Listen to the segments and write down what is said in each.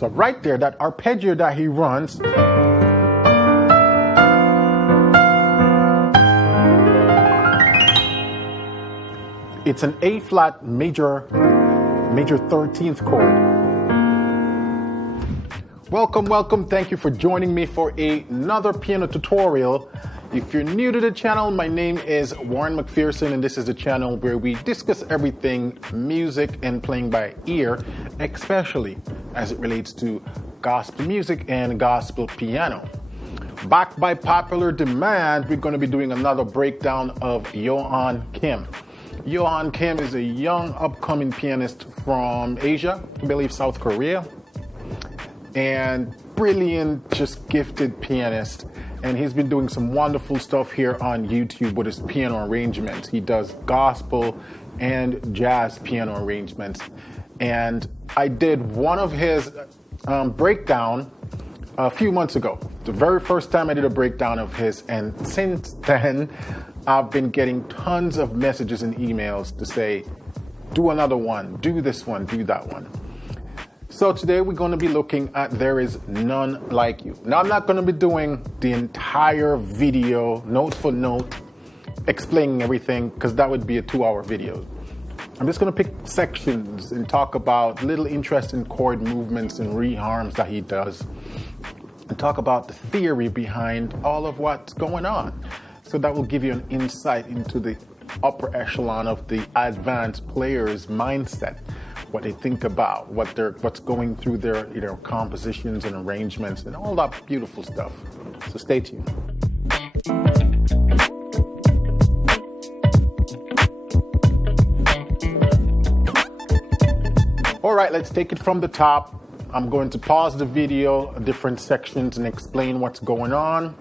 So right there, that arpeggio that he runs, it's an A flat major 13th chord. Welcome. Thank you for joining me for another piano tutorial. If you're new to the channel, my name is Warren McPherson, and this is the channel where we discuss everything music and playing by ear, especially as it relates to gospel music and gospel piano. Backed by popular demand, we're going to be doing another breakdown of Yohan Kim. Yohan Kim is a young upcoming pianist from Asia, I believe South Korea, and brilliant, just gifted pianist. And he's been doing some wonderful stuff here on YouTube with his piano arrangements. He does gospel and jazz piano arrangements. And I did one of his breakdown a few months ago. The very first time I did a breakdown of his. And since then, I've been getting tons of messages and emails to say, do another one, do this one, do that one. So today we're going to be looking at There Is None Like You. Now I'm not going to be doing the entire video, note for note, explaining everything, because that would be a 2-hour video. I'm just going to pick sections and talk about little interesting chord movements and reharms that he does, and talk about the theory behind all of what's going on. So that will give you an insight into the upper echelon of the advanced player's mindset, what they think about, what's going through their compositions and arrangements and all that beautiful stuff. So stay tuned. All right, let's take it from the top. I'm going to pause the video, different sections, and explain what's going on,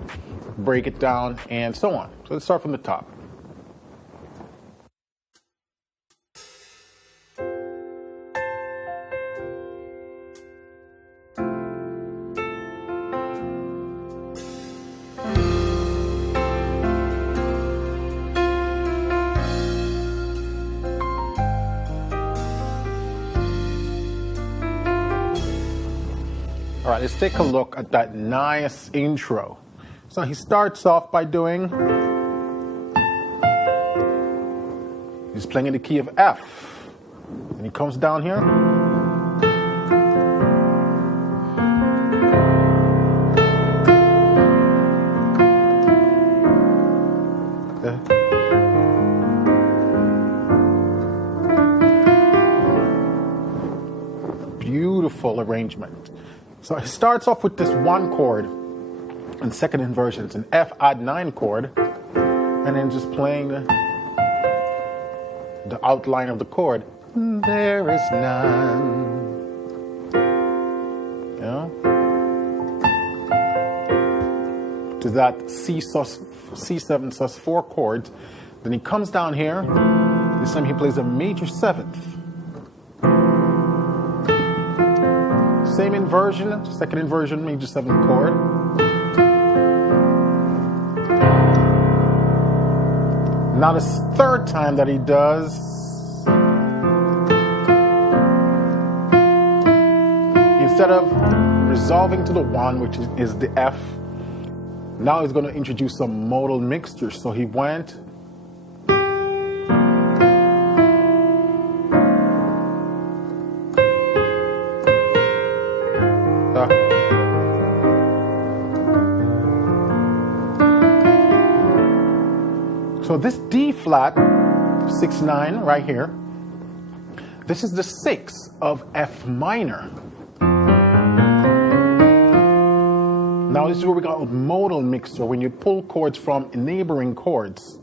break it down, and so on. So let's start from the top. All right, let's take a look at that nice intro. So he starts off by he's playing in the key of F. And he comes down here. Beautiful arrangement. So it starts off with this one chord and second inversion. It's an F odd 9 chord, and then just playing the outline of the chord. There is none. You know? To that C7 sus4 chord. Then he comes down here. This time he plays a major 7th. Same inversion, second inversion, major 7th chord. Now the third time that he does, instead of resolving to the 1, which is the F, now he's going to introduce some modal mixture. So he went so this D flat, 6-9 right here, this is the 6 of F minor. Now this is where we got modal mixture, when you pull chords from neighboring chords,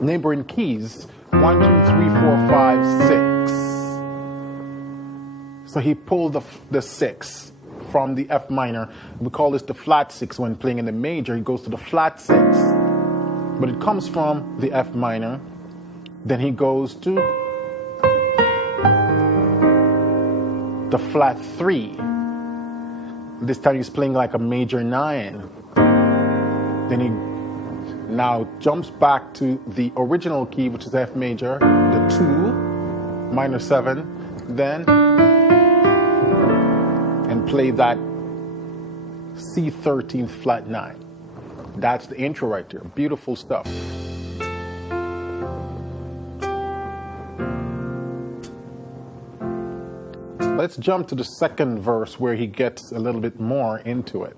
neighboring keys, 1, 2, 3, 4, 5, 6. So he pulled the 6 from the F minor. We call this the flat 6 when playing in the major. He goes to the flat 6. But it comes from the F minor. Then he goes to the flat 3. This time he's playing like a major 9. Then he now jumps back to the original key, which is F major, the 2, minor 7, then, and and play that C13 flat 9. That's the intro right there. Beautiful stuff. Let's jump to the second verse where he gets a little bit more into it.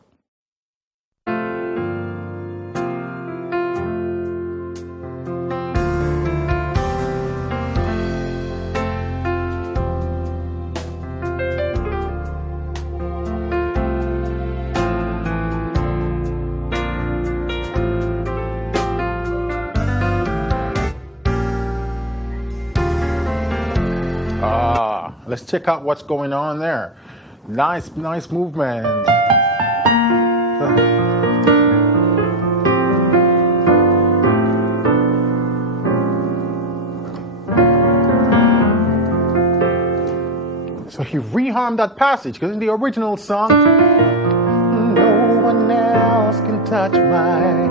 Let's check out what's going on there. Nice movement. So he reharmed that passage because in the original song, no one else can touch my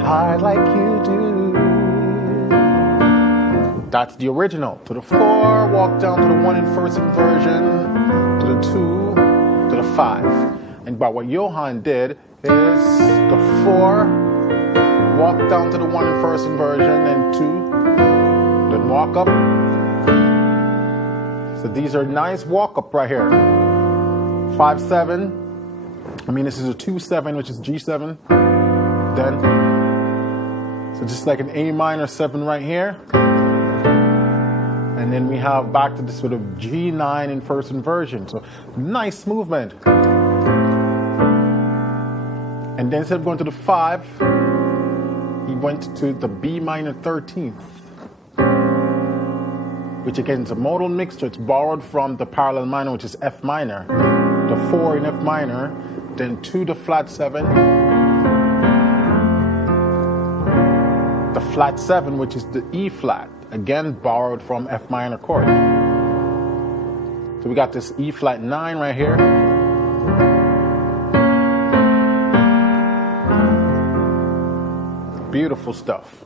heart like you do. That's the original. To the 4, walk down to the 1 in first inversion, to the 2, to the 5. And but what Yohan did is the 4, walk down to the 1 in first inversion, and 2, then walk up. So these are nice walk up right here. 5-7. I mean, this is a 2-7, which is G7. Then, so just like an A minor 7 right here. And then we have back to this sort of G9 in first inversion. So nice movement. And then instead of going to the 5, he went to the B minor 13th. Which again is a modal mixture. It's borrowed from the parallel minor, which is F minor. The 4 in F minor, then 2 to flat 7. The flat 7, which is the E flat. Again, borrowed from F minor chord. So we got this E flat 9 right here. Beautiful stuff.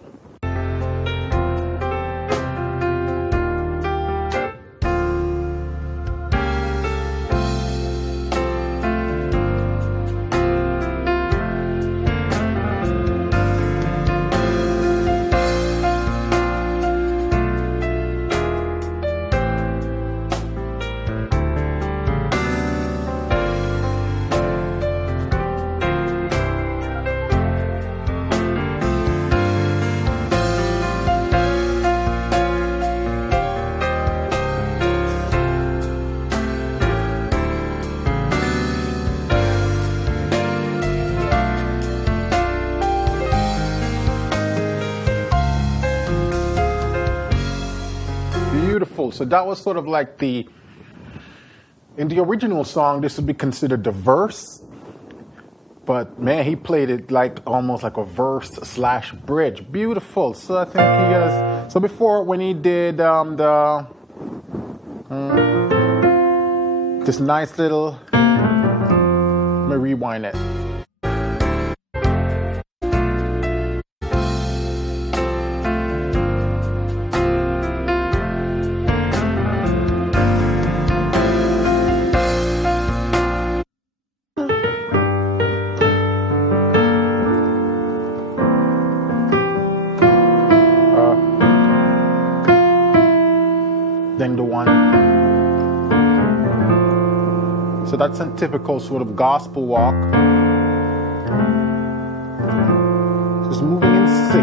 Beautiful. So that was sort of like in the original song, this would be considered the verse. But man, he played it like almost like a verse / bridge. Beautiful. So I think he has. So before, when he did this nice little, let me rewind it. Then the 1. So that's a typical sort of gospel walk. Just moving in 6.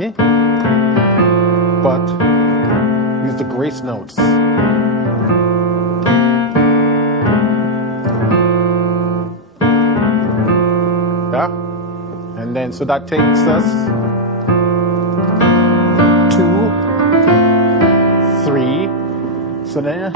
Yeah. But use the grace notes. Yeah. And then so that takes us 3. So then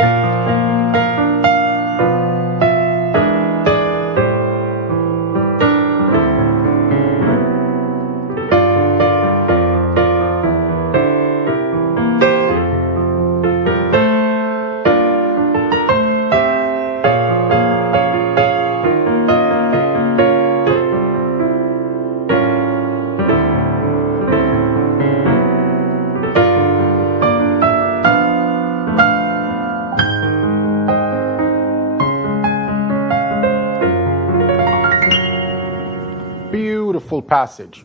beautiful passage.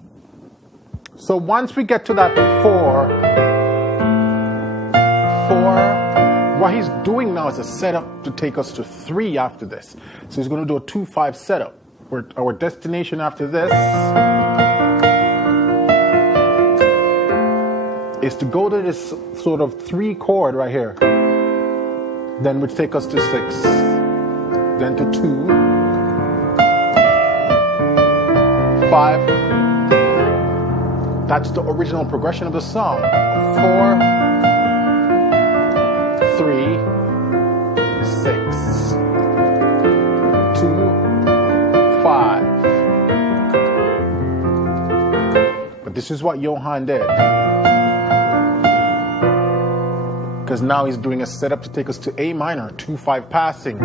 So once we get to that 4, what he's doing now is a setup to take us to 3 after this. So he's going to do a 2-5 setup. Where our destination after this is to go to this sort of 3 chord right here. Then which take us to 6. Then to 2. 5. That's the original progression of the song. 4, 3, 6, 2, 5. But this is what Yohan did. Because now he's doing a setup to take us to A minor, 2-5 passing.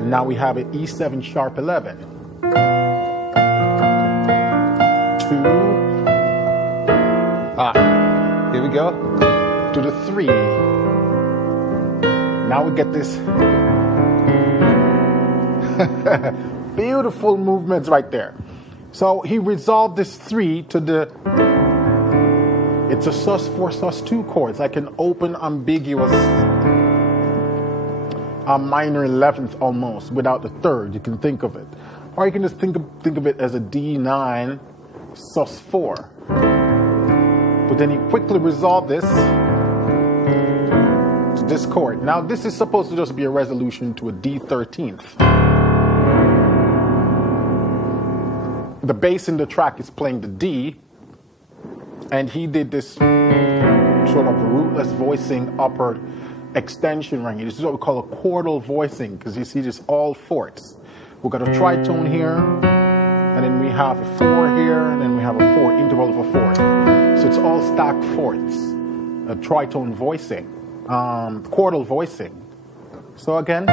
And now we have an E7 sharp 11. 2. Here we go. To the 3. Now we get this beautiful movements right there. So he resolved this 3 to the, it's a sus4, sus2 chord. It's like an open, ambiguous minor 11th almost, without the 3rd. You can think of it. Or you can just think of it as a D9, sus4. But then he quickly resolved this to this chord. Now this is supposed to just be a resolution to a D13th. The bass in the track is playing the D, and he did this sort of rootless voicing upper extension range. This is what we call a chordal voicing, because you see this all fourths. We've got a tritone here, and then we have a 4 here, and then we have a 4 interval of a 4th. So it's all stacked fourths, a tritone voicing, chordal voicing. So again,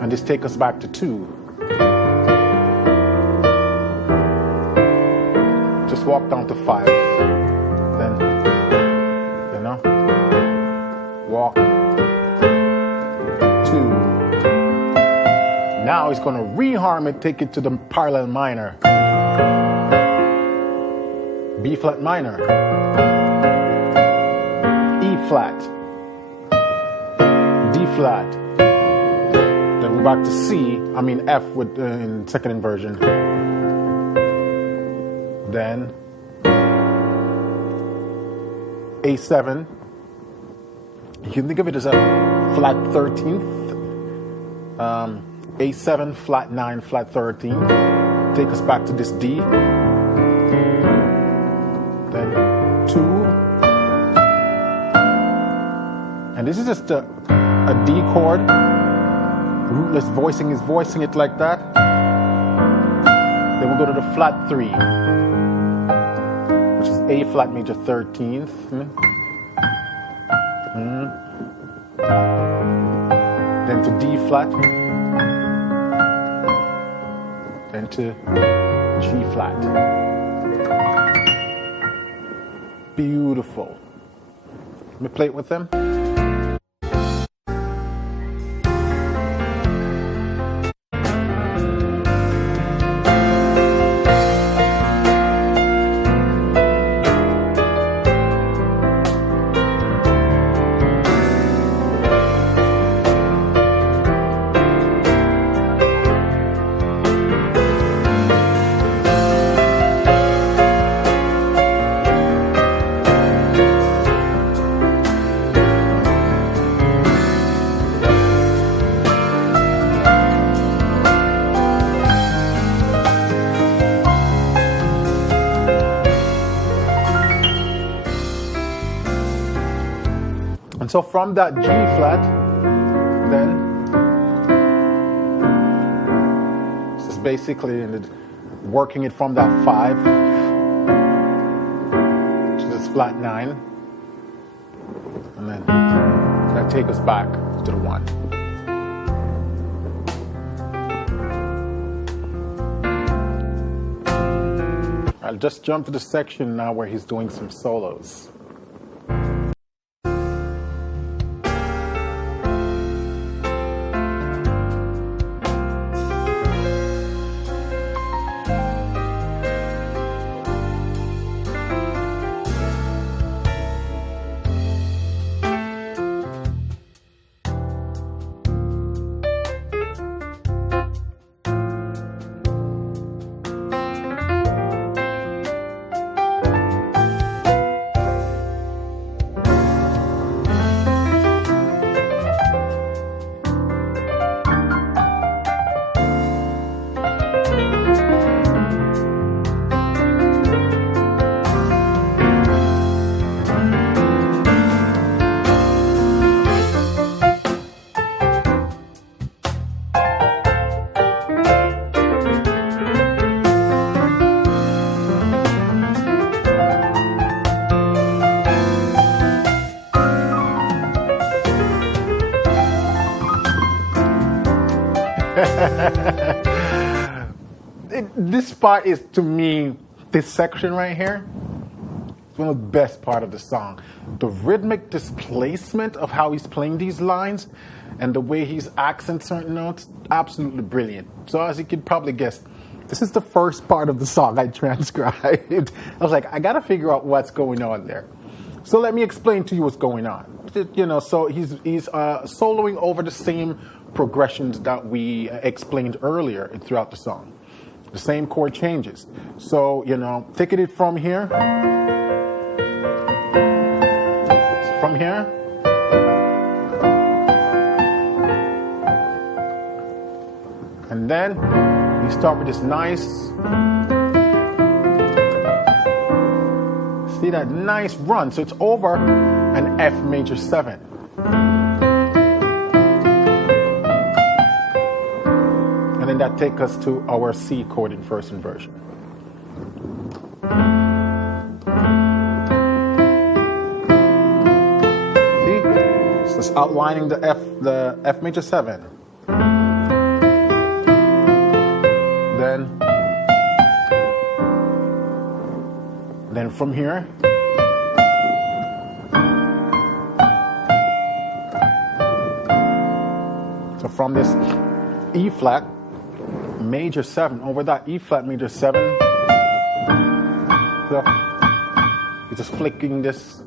and this takes us back to 2. Just walk down to 5, then, walk 2. Now he's going to reharm it, take it to the parallel minor. B flat minor. E flat. D flat. Then we're back to F with in second inversion. Then A7. You can think of it as a flat 13th. A7, flat 9, flat 13. Take us back to this D. Then 2. And this is just a D chord. Rootless voicing is voicing it like that. Then we'll go to the flat 3, which is A flat major 13th. Then to D flat. Then to G flat. Beautiful. Let me play it with them. So from that G flat, then this is basically working it from that 5 to this flat 9, and then that takes us back to the 1. I'll just jump to the section now where he's doing some solos. This part is, to me, this section right here, it's one of the best part of the song. The rhythmic displacement of how he's playing these lines and the way he's accent certain notes, absolutely brilliant. So as you could probably guess, this is the first part of the song I transcribed. I was like, I got to figure out what's going on there. So let me explain to you what's going on. So he's soloing over the same progressions that we explained earlier throughout the song. The same chord changes. So, taking it from here. From here. And then we start with this nice, see that nice run. So it's over an F major 7. And then that takes us to our C chord in first inversion. See? So it's outlining the F major 7. Then from here, so from this E flat major 7 over that E flat major 7, so you're just flicking this.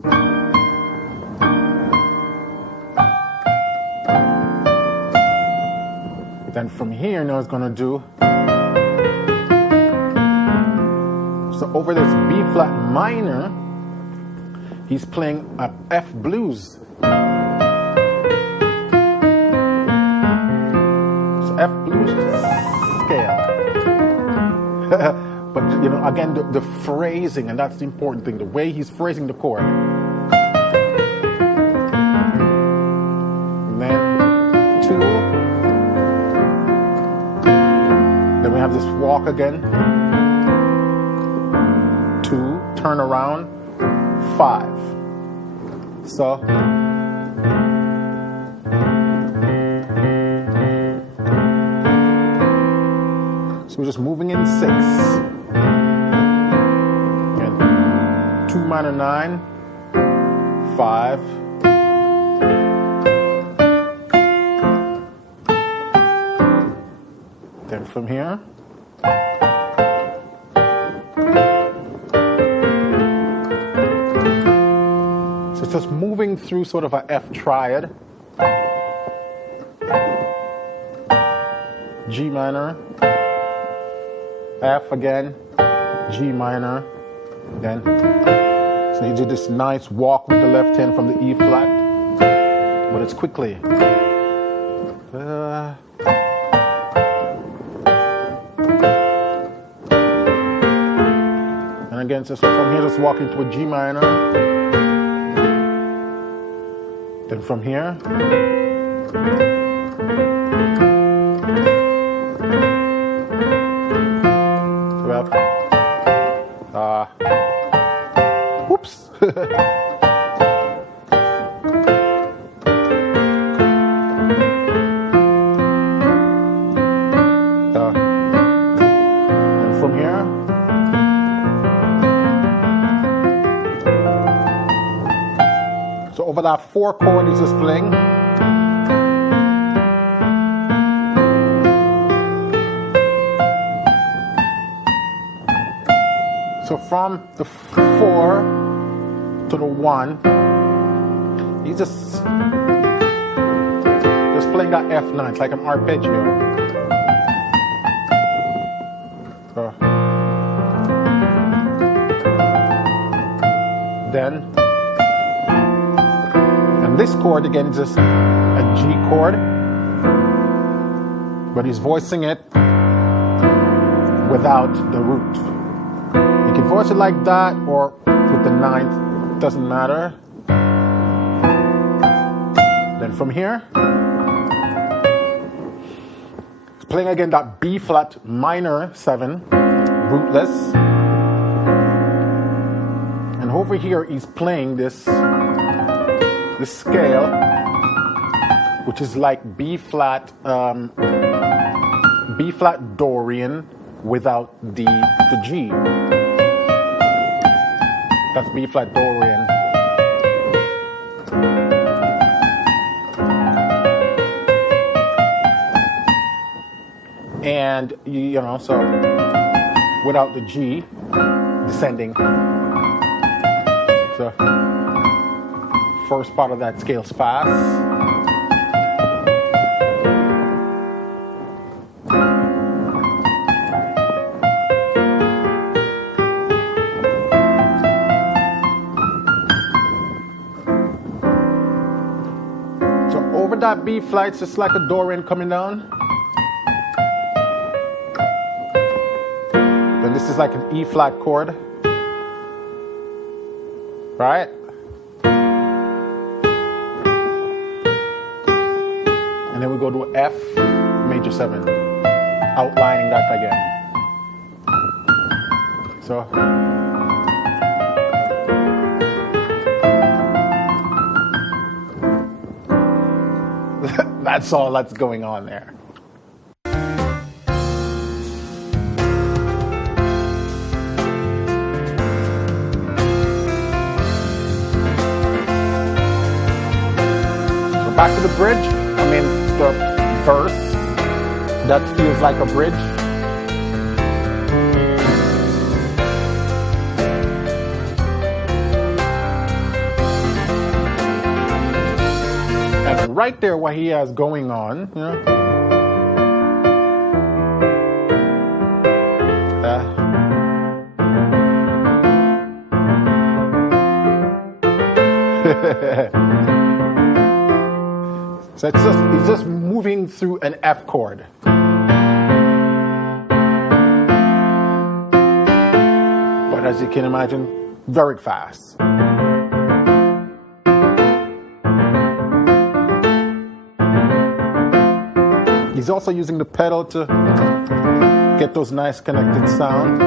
Then from here, now it's going to do. So over this B flat minor, he's playing a F blues. So F blues scale. But again, the phrasing, and that's the important thing, the way he's phrasing the chord. And then 2. Then we have this walk again. 2, turn around, 5. So we're just moving in 6. And 2 minor 9, 5. Then from here. Just moving through sort of a F triad, G minor, F again, G minor, then so you do this nice walk with the left hand from the E flat, but it's quickly. And again, so from here, just walk into a G minor. Then from here, we have, whoops. And from here, so over that 4 chord he's just playing. So from the 4 to the 1, he's just playing that F9. It's like an arpeggio. Then. And this chord again is just a G chord, but he's voicing it without the root. You can voice it like that or with the 9th, doesn't matter. Then from here, he's playing again that B flat minor 7, rootless. And over here he's playing this scale, which is like B flat B flat Dorian without the G. That's B flat Dorian. And you know, so without the G descending. So first part of that scale's fast. That B flat, it's just like a Dorian coming down. Then this is like an E flat chord, right? And then we go to F major 7, outlining that again. So. That's all that's going on there. So back to the bridge. I mean, the verse that feels like a bridge. Right there, what he has going on, you know. So it's just moving through an F chord. But as you can imagine, very fast. He's also using the pedal to get those nice connected sound.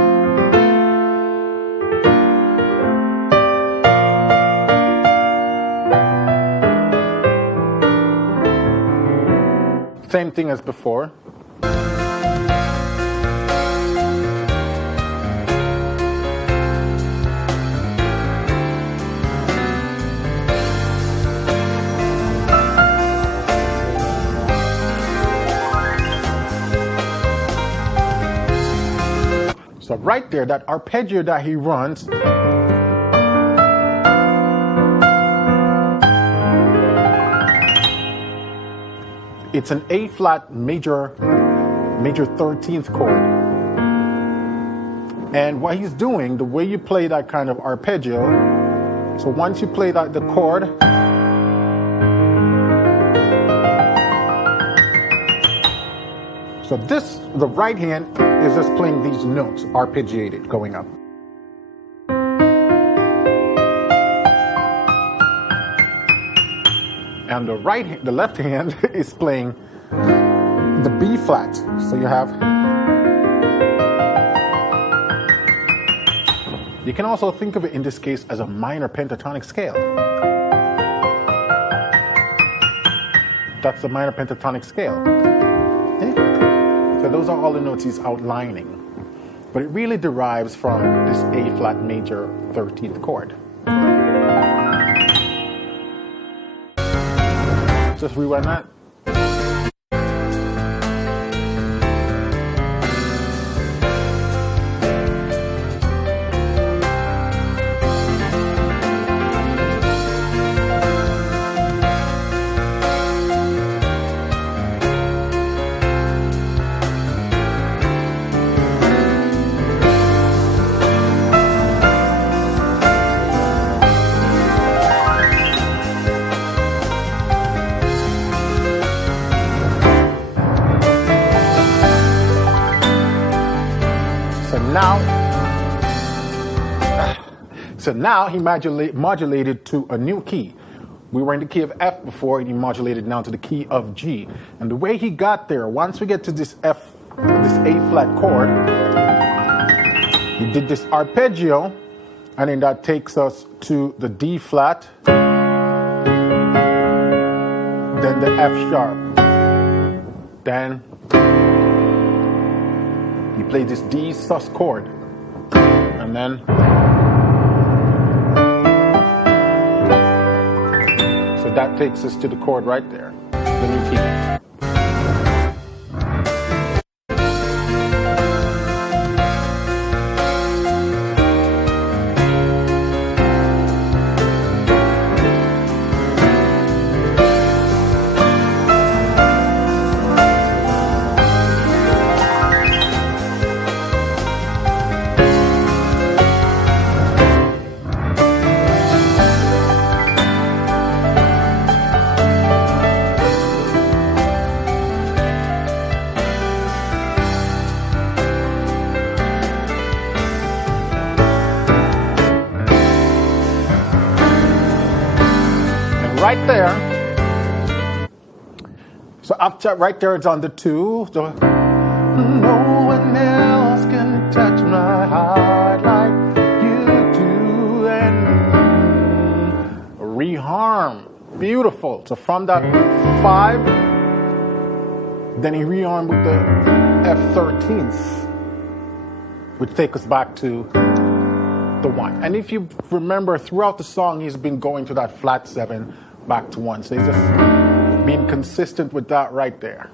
Same thing as before. So right there, that arpeggio that he runs, it's an A flat major 13th chord. And what he's doing, the way you play that kind of arpeggio, so once you play the chord, so the right hand is just playing these notes, arpeggiated, going up. And the left hand is playing the B flat. So you have. You can also think of it in this case as a minor pentatonic scale. That's the minor pentatonic scale. Okay? So those are all the notes he's outlining. But it really derives from this A flat major 13th chord. Just rewind that. So now he modulated to a new key. We were in the key of F before, and he modulated now to the key of G. And the way he got there, once we get to this A flat chord, he did this arpeggio, and then that takes us to the D flat, then the F sharp, then You play this D sus chord, and then so that takes us to the chord right there. Then you keep it. Right there. So after right there, it's on the 2. So, no one else can touch my heart like you do, and reharm. Beautiful. So from that 5, then he rearmed with the F13th, which takes us back to the 1. And if you remember, throughout the song, he's been going to that flat 7 back to 1. So he's just being consistent with that right there.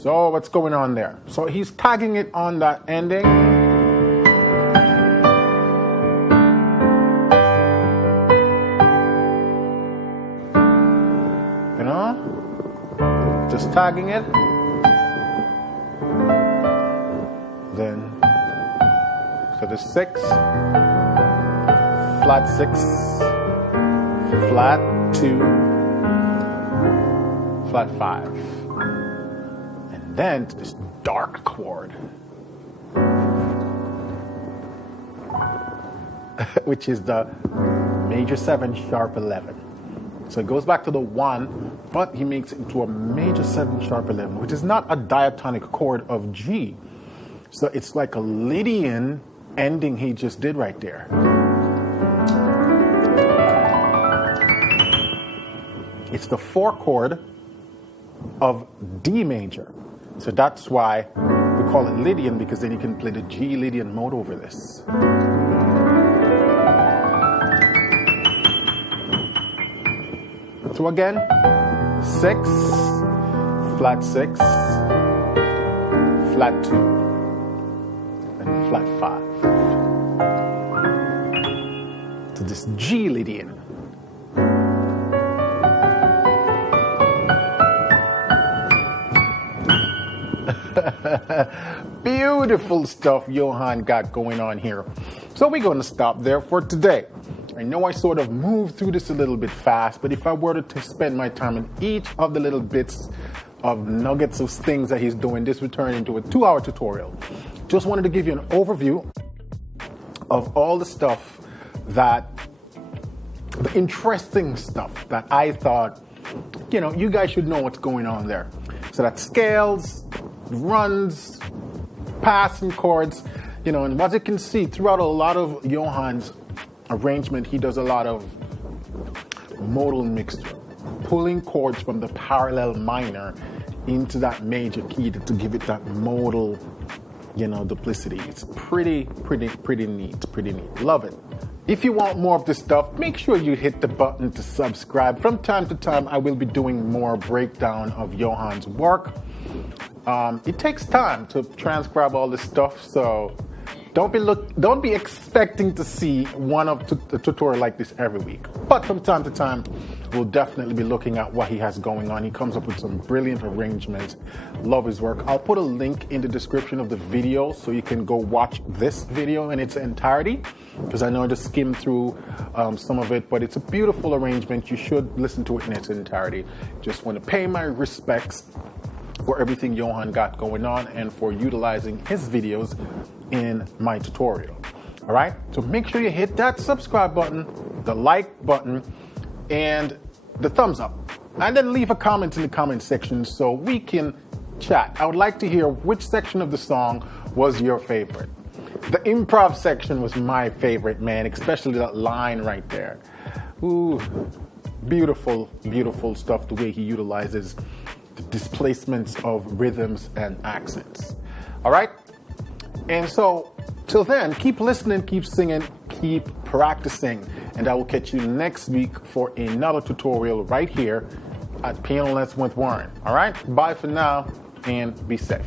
So what's going on there? So he's tagging it on that ending. You know? Just tagging it. Then, so the 6, flat 6, flat 2, flat 5. Then to this dark chord, which is the major 7 sharp 11. So it goes back to the 1, but he makes it into a major 7 sharp 11, which is not a diatonic chord of G. So it's like a Lydian ending he just did right there. It's the 4 chord of D major. So that's why we call it Lydian, because then you can play the G Lydian mode over this. So again, 6, flat 6, flat 2, and flat 5. So this G Lydian. Beautiful stuff Yohan got going on here. So we're going to stop there for today. I know I sort of moved through this a little bit fast, but if I were to spend my time in each of the little bits of nuggets of things that he's doing, this would turn into a 2-hour tutorial. Just wanted to give you an overview of all the stuff the interesting stuff that I thought, you guys should know what's going on there. So that scales, runs, passing chords, and as you can see throughout a lot of Yohan's arrangement, he does a lot of modal mixture, pulling chords from the parallel minor into that major key to give it that modal, duplicity. It's pretty neat. Love it. If you want more of this stuff, make sure you hit the button to subscribe. From time to time, I will be doing more breakdown of Yohan's work. It takes time to transcribe all this stuff, so don't be expecting to see one of the tutorial like this every week. But from time to time, we'll definitely be looking at what he has going on. He comes up with some brilliant arrangements. Love his work. I'll put a link in the description of the video so you can go watch this video in its entirety, because I know I just skimmed through some of it, but it's a beautiful arrangement. You should listen to it in its entirety. Just want to pay my respects for everything Yohan got going on and for utilizing his videos in my tutorial. All right, so make sure you hit that subscribe button, the like button, and the thumbs up, and then leave a comment in the comment section so we can chat. I would like to hear which section of the song was your favorite. The improv section was my favorite, man, especially that line right there. Ooh, beautiful, beautiful stuff, the way he utilizes the displacements of rhythms and accents. All right, and so till then, keep listening, keep singing, keep practicing, and I will catch you next week for another tutorial right here at Piano Lessons with Warren. All right, bye for now and be safe.